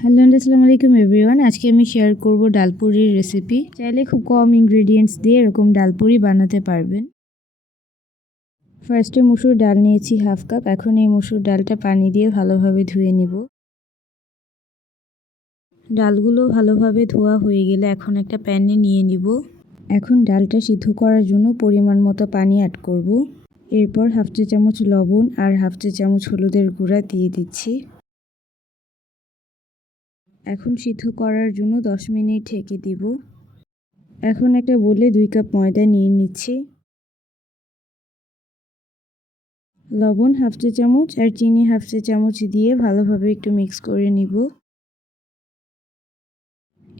Hello আসসালামু আলাইকুম everyone আজকে আমি শেয়ার করব ডালপুরির রেসিপি চাইলে খুব কম ইনগ্রেডিয়েন্টস দিয়ে এরকম ডালপুরি বানাতে পারবেন। ফার্স্টে মুসুর ডাল নিয়েছি হাফ কাপ এখন এই মুসুর ডালটা পানি দিয়ে ভালোভাবে ধুয়ে নিব। ডালগুলো ভালোভাবে ধোয়া হয়ে গেলে এখন একটা প্যানে নিয়ে নিব। এখন ডালটা সিদ্ধ করার জন্য পরিমাণ মতো পানি অ্যাড করব। এরপর হাফ চা চামচ লবণ আর হাফ চা চামচ হলুদের গুঁড়া দিয়ে দিচ্ছি। এখন সিদ্ধ করার জন্য দশ মিনিট ঢেকে দিব। এখন একটা বলে দুই কাপ ময়দা নিয়ে নিচ্ছি। লবণ হাফ চা চামচ আর চিনি হাফ চা চামচ দিয়ে ভালোভাবে একটু মিক্স করে নিব।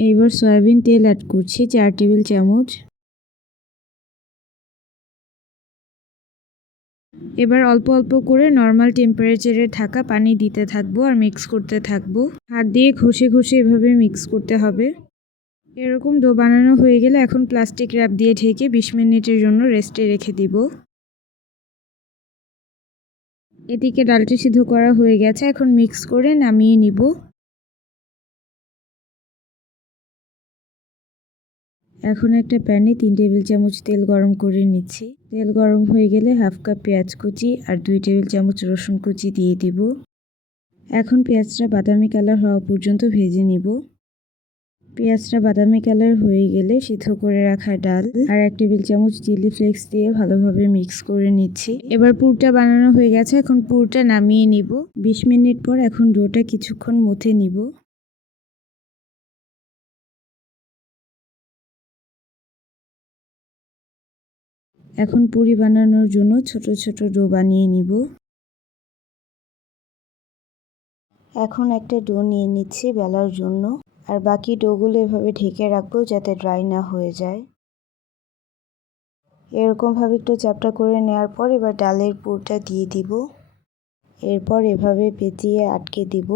এইবার সয়াবিন তেল অ্যাড করছি চার টেবিল চামচ। এবার অল্প অল্প করে নর্মাল টেম্পারেচারে থাকা পানি দিতে থাকব আর মিক্স করতে থাকব। হাত দিয়ে ঘষে ঘষে এভাবে মিক্স করতে হবে। এরকম ডো বানানো হয়ে গেলে এখন প্লাস্টিক র্যাপ দিয়ে ঢেকে বিশ মিনিটের জন্য রেস্টে রেখে দিব। এদিকে ডালটি সিদ্ধ করা হয়ে গেছে, এখন মিক্স করে নামিয়ে নিব। এখন একটা প্যানে তিন টেবিল চামচ তেল গরম করে নিচ্ছি। তেল গরম হয়ে গেলে হাফ কাপ পেঁয়াজ কুচি আর দুই টেবিল চামচ রসুন কুচি দিয়ে দিব। এখন পেঁয়াজটা বাদামি কালার হওয়া পর্যন্ত ভেজে নিব। পেঁয়াজটা বাদামি কালার হয়ে গেলে সিদ্ধ করে রাখা ডাল আর এক টেবিল চামচ চিলি ফ্লেক্স দিয়ে ভালোভাবে মিক্স করে নিচ্ছি। এবার পুরটা বানানো হয়ে গেছে, এখন পুরটা নামিয়ে নিব। বিশ মিনিট পর এখন ডোটা কিছুক্ষণ মুথে নিব। এখন পুরি বানানোর জন্য ছোট ছোট ডো বানিয়ে নিব। এখন একটা ডো নিয়ে নিচ্ছি বেলার জন্য। আর বাকি ডোগুলো এভাবে ঢেকে রাখব যাতে ড্রাই না হয়ে যায়। এরকমভাবে একটু চাপটা করে নেওয়ার পর এবার ডালের পুরটা দিয়ে দিব। এরপর এভাবে পেঁচিয়ে আটকে দিব।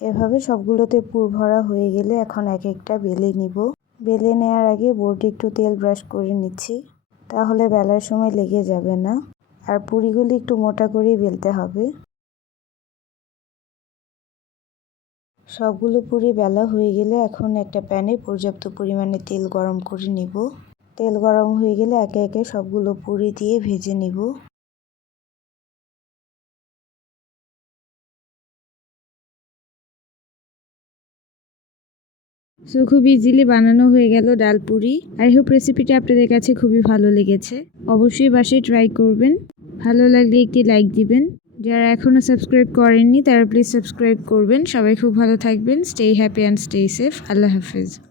এভাবে সবগুলোতে পুর ভরা হয়ে গেলে এখন এক একটা বেলে নিব। বেলে নেওয়ার আগে বোর্ডে একটু তেল ব্রাশ করে নিচ্ছি, তাহলে বেলার সময় লেগে যাবে না। আর পুরিগুলি একটু মোটা করেই বেলতে হবে। সবগুলো পুরি বেলা হয়ে গেলে এখন একটা প্যানে পর্যাপ্ত পরিমাণে তেল গরম করে নিব। তেল গরম হয়ে গেলে একে একে সবগুলো পুরি দিয়ে ভেজে নিব। সো খুব ইজিলি বানানো হয়ে গেল ডাল পুরি। আই হোপ রেসিপিটা আপনাদের কাছে খুবই ভালো লেগেছে। অবশ্যই বাসায় ট্রাই করবেন। ভালো লাগলে একটি লাইক দিবেন। যারা এখনও সাবস্ক্রাইব করেননি, তারা প্লিজ সাবস্ক্রাইব করবেন। সবাই খুব ভালো থাকবেন। Stay happy and stay safe Allah Hafiz.